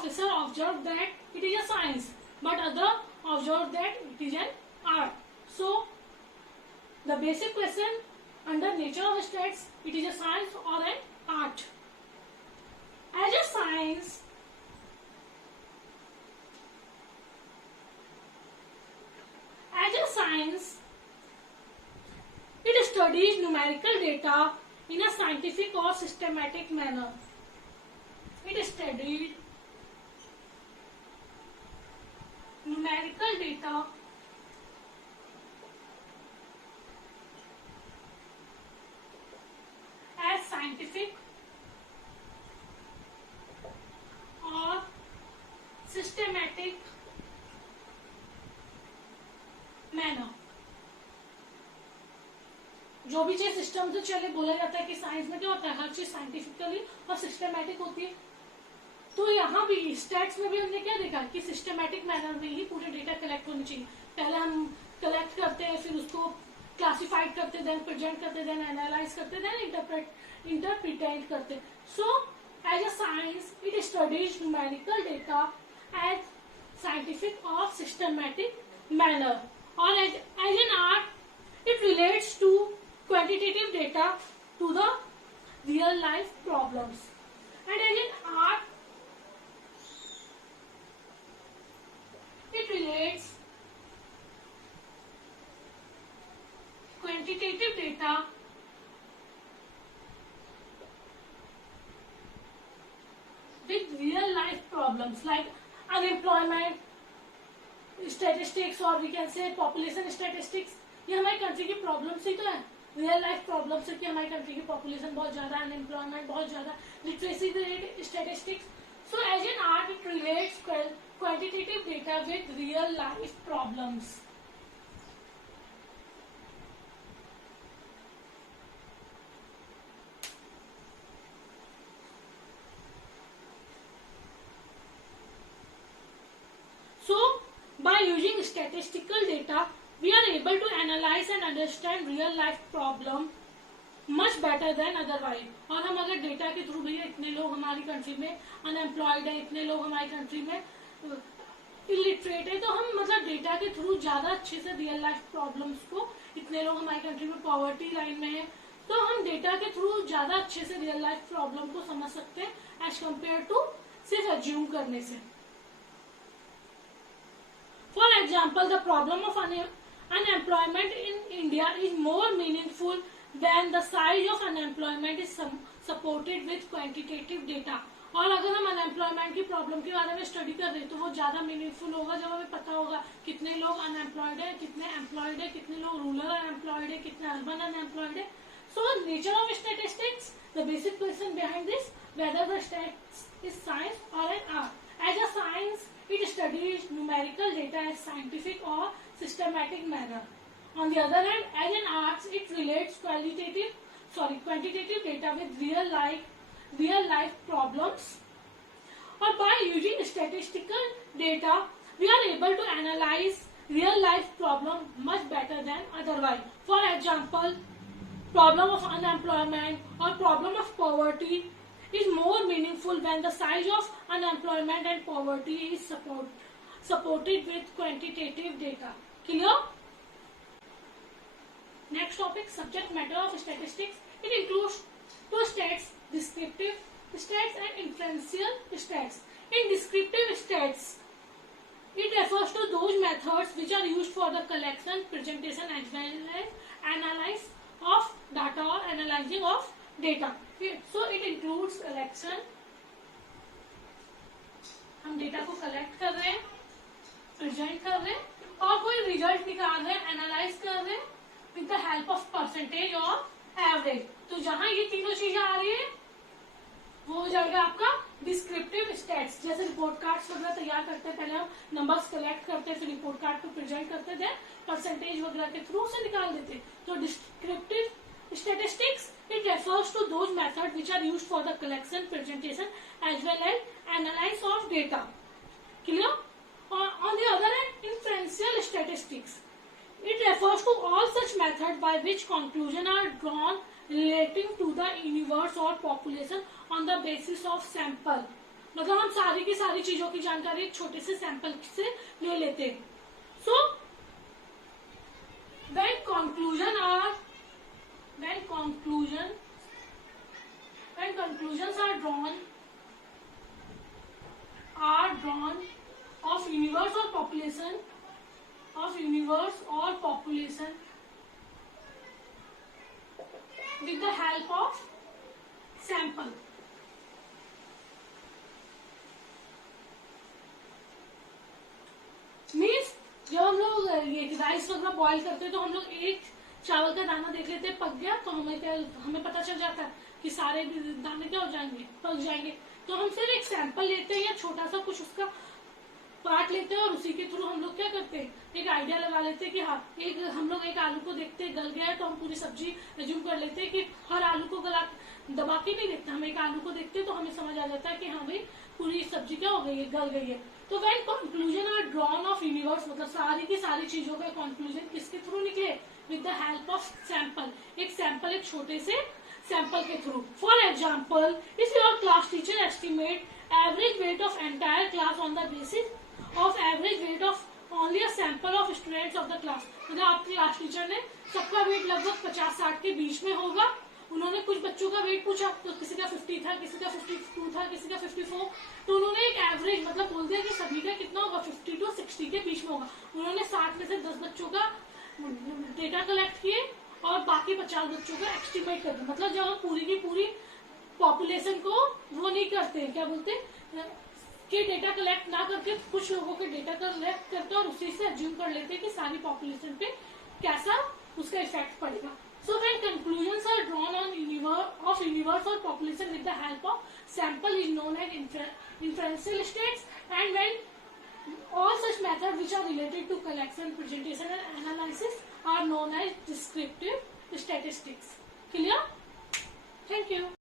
officer observed that it is a science, but other observed that it is an art. So the basic question under nature of stats, it is a science or an art. As a science, it studies numerical data in a scientific or systematic manner. It studied numerical data as scientific or systematic manner. जो भी चीज सिस्टम से चले, बोला जाता है कि साइंस में क्या होता है, हर चीज साइंटिफिकली और सिस्टमैटिक होती है. तो यहाँ भी स्टैट्स में भी हमने क्या देखा कि सिस्टमैटिक मैनर में ही पूरे डेटा कलेक्ट होने चाहिए. पहले हम कलेक्ट करते हैं, फिर उसको क्लासिफाइड करते, देन प्रेजेंट करते, देन एनालाइज करते, देन इंटरप्रिटेट करते. So as a science it studies numerical data as scientific और सिस्टमैटिक मैनर. और as an art it relates to quantitative data to the real life problems. And as in art, it relates quantitative data with real life problems like unemployment statistics, or we can say population statistics. ये हमारी कंट्री की प्रॉब्लम्स ही तो है, real life problems है कि हमारी कंट्री की पॉपुलेशन बहुत ज्यादा, अनएम्प्लॉयमेंट बहुत ज्यादा, literacy rate, statistics. So as an art it relates quantitative data with real life problems. So by using statistical data we are able to analyze and understand real life problem much better than otherwise. और हम अगर डेटा के थ्रू, भैया इतने लोग हमारी कंट्री में अनएम्प्लॉयड है, इतने लोग हमारी कंट्री में इलिटरेट है, तो हम मतलब डेटा के थ्रू ज्यादा अच्छे से रियल लाइफ प्रॉब्लम्स को, इतने लोग हमारी कंट्री में पॉवर्टी लाइन में है, तो हम डेटा के थ्रू ज्यादा अच्छे से रियल लाइफ प्रॉब्लम को समझ सकते हैं एज कम्पेयर टू सिर्फ अज्यूम करने से. For example, the problem of unemployment in India is more meaningful when the size of unemployment is supported with quantitative data. और अगर हम अनएम्प्लॉयमेंट की प्रॉब्लम के बारे में स्टडी कर रहे हैं तो वो ज्यादा मीनिंगफुल होगा जब हमें पता होगा कितने लोग अनएम्प्लॉयड है, कितने एम्प्लॉयड है, कितने लोग रूरल अनएम्प्लॉयड है, कितने अर्बन अनएम्प्लॉयड है. So nature of statistics, the basic question behind this, whether the stats is science or an art. As a science it studies numerical data as scientific or systematic manner. On the other hand, as an arts, it relates quantitative data with real life problems. Or by using statistical data, we are able to analyze real life problem much better than otherwise. For example, problem of unemployment or problem of poverty is more meaningful when the size of unemployment and poverty is supported with quantitative data. Clear? Next topic, subject matter of statistics. It includes two stats, descriptive stats and inferential stats. In descriptive stats, it refers to those methods which are used for the collection, presentation as well as analysis of data or analyzing of data. So it includes collection, हम डेटा को कलेक्ट कर रहे हैं, प्रेजेंट कर रहे हैं और कोई रिजल्ट निकाल रहे हैं, एनालाइज कर रहे हैं with the help of percentage और एवरेज. तो जहां ये तीनों चीजें आ रही है वो हो जाएगा आपका डिस्क्रिप्टिव स्टैट्स. जैसे रिपोर्ट कार्ड्स वगैरह तैयार करते हैं, पहले हम नंबर्स कलेक्ट करते हैं, फिर रिपोर्ट कार्ड को प्रेजेंट करते थे, परसेंटेज वगैरह के थ्रू से निकाल देते. तो descriptive statistics, it refers to those methods which are used for the collection, presentation as well as analysis of data. Clear? On the other hand, inferential statistics, it refers to all such methods by which conclusions are drawn relating to the universe or population on the basis of sample. मतलब हम सारी की सारी चीजों की जानकारी एक छोटे से सैंपल से ले लेते हैं. सो when conclusions are drawn of universe or population with the help of sample. Means जब हम लोग ये राइस वगैरह बॉईल करते हैं तो हम लोग एक चावल का दाना देख लेते हैं पक गया, तो हमें पता चल जाता है कि सारे दाने क्या हो जाएंगे, पक जाएंगे. तो हम सिर्फ एक सैंपल लेते हैं या छोटा सा कुछ उसका पार्ट लेते हैं और उसी के थ्रू हम लोग क्या करते हैं, एक आइडिया लगा लेते हैं कि हाँ हम लोग एक आलू को देखते हैं गल गया है, तो हम पूरी सब्जी एज्यूम कर लेते हैं कि हर आलू को दबा के नहीं देखते, हम एक आलू को देखते हैं तो हमें समझ आ जाता है कि हाँ भाई पूरी सब्जी क्या हो गई है, गल गई है. तो when conclusion are drawn of universe, मतलब सारी की सारी चीजों का कंक्लूजन किसके थ्रू निकले, with the help of sample. एक सैंपल, एक छोटे से सैंपल के through. For example, if your class teacher estimate average weight of entire class on the basis of average weight of only a sample of students of the class. मतलब आपके class teacher ने सबका वेट लगभग 50-60 के बीच में होगा. उन्होंने कुछ बच्चों का वेट पूछा तो किसी का 50 था, किसी का 52 था, किसी का 54. तो उन्होंने एक एवरेज मतलब बोल दिया कि सभी का कितना होगा, 50 to 60 के बीच में होगा. उन्होंने 60 में से 10 बच्चों का डेटा कलेक्ट किए और बाकी 50 बच्चों का एस्टिमेट कर दिया. मतलब जब हम पूरी की पूरी पॉपुलेशन को वो नहीं करते, क्या बोलते कि डेटा कलेक्ट ना करके कुछ लोगों के डेटा कलेक्ट करते और उसी से एज्यूम कर लेते कि सारी पॉपुलेशन पे कैसा उसका इफेक्ट पड़ेगा. So when conclusions are drawn on universe or population with the help of sample is known as inferential states, and when all such methods which are related to collection, presentation and analysis are known as descriptive statistics. Clear? Thank you.